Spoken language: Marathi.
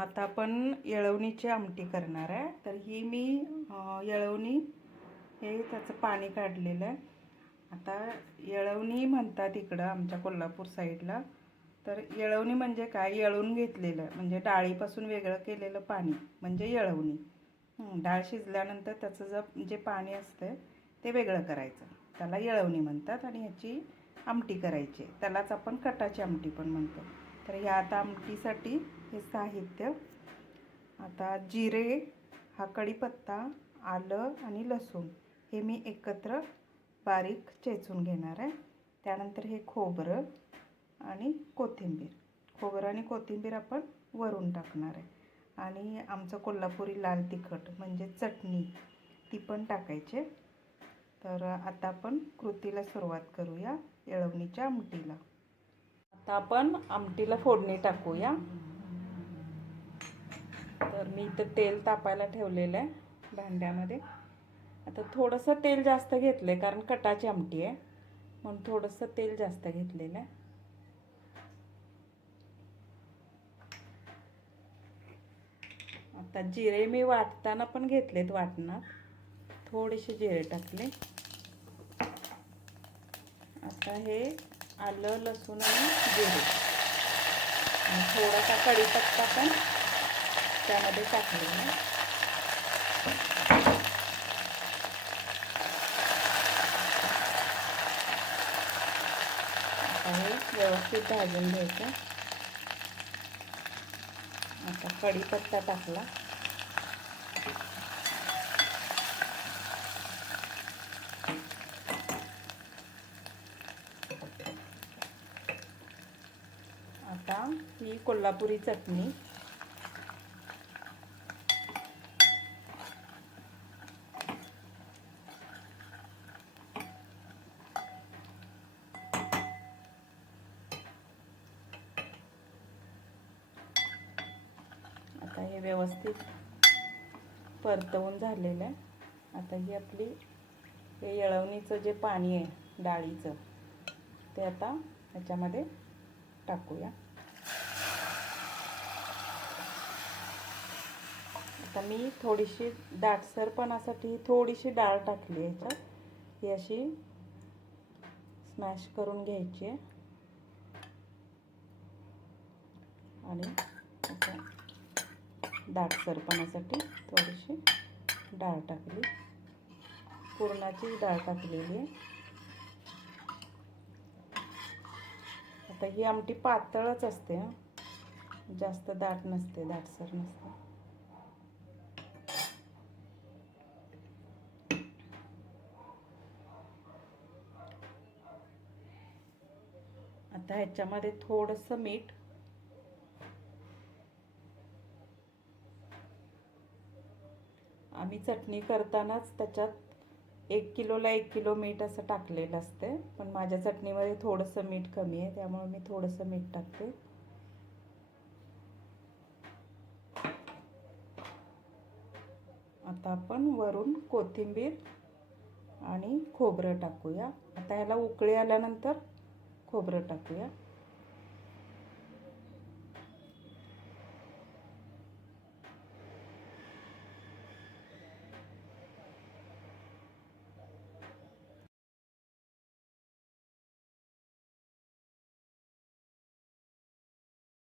आता आपण येळवणीची आमटी करणार आहे. तर ही मी येळवणी हे त्याचं पाणी काढलेलं आहे. आता येळवणी म्हणतात इकडं आमच्या कोल्हापूर साईडला. तर येळवणी म्हणजे काय, येळून घेतलेलं म्हणजे डाळीपासून वेगळं केलेलं पाणी म्हणजे येळवणी. डाळ शिजल्यानंतर त्याचं जे पाणी असतं ते वेगळं करायचं, त्याला येळवणी म्हणतात. आणि ह्याची आमटी करायची, त्यालाच आपण कटाची आमटी पण म्हणतो. तर ह्या आता आमटीसाठी हे साहित्य, आता जिरे, हा कढीपत्ता, आलं आणि लसूण हे मी एकत्र बारीक चेचून घेणार आहे. त्यानंतर हे खोबरं आणि कोथिंबीर, खोबरं आणि कोथिंबीर आपण वरून टाकणार आहे. आणि आमचं कोल्हापुरी लाल तिखट म्हणजे चटणी ती पण टाकायची. तर आता आपण कृतीला सुरुवात करूया, येळवणीच्या आमटीला. आता आपण आमटीला फोडणी टाकूया. तर मी इथं तेल तापायला ठेवलेलं आहे भांड्यामध्ये. आता थोडंसं तेल जास्त घेतलं आहे कारण कटाची आमटी आहे, म्हणून थोडंसं तेल जास्त घेतलेलं आहे. आता जिरे मी वाटताना पण घेतलेत वाटणात, थोडेसे जिरे टाकले. आता हे आलं, लसूण आणि जिरे आणि थोडासा कढीपत्ता पण त्यामध्ये टाकलेला. आता हे व्यवस्थित भाजून घ्यायचं. आता कढीपत्ता टाकला. आता ही कोल्हापुरी चटणी, आता हे व्यवस्थित परतवून झालेलं आहे. आता ही आपली हे येळवणीचं जे पाणी आहे डाळीचं ते आता ह्याच्यामध्ये टाकूया. आता मी थोडीशी दाटसरपणासाठी थोडीशी डाळ टाकली ह्याच्यात. ही अशी स्मॅश करून घ्यायची आहे आणि दाटसरपणासाठी थोडीशी डाळ टाकली, पुरणाची डाळ टाकलेली आहे. आता ही आमटी पातळच असते, जास्त दाट नसते, दाटसर नसते. आता ह्याच्यामध्ये थोडंसं मीठ, आम्ही चटणी करतानाच त्याच्यात 1 किलोला 1 किलो मीठ असं टाकलेलं असते, पण माझ्या चटणीमध्ये थोडंसं मीठ कमी आहे त्यामुळे मी थोडंसं मीठ टाकते. आता आपण वरून कोथिंबीर आणि खोबरं टाकूया. आता ह्याला उकळी आल्यानंतर खोबरं टाकूया.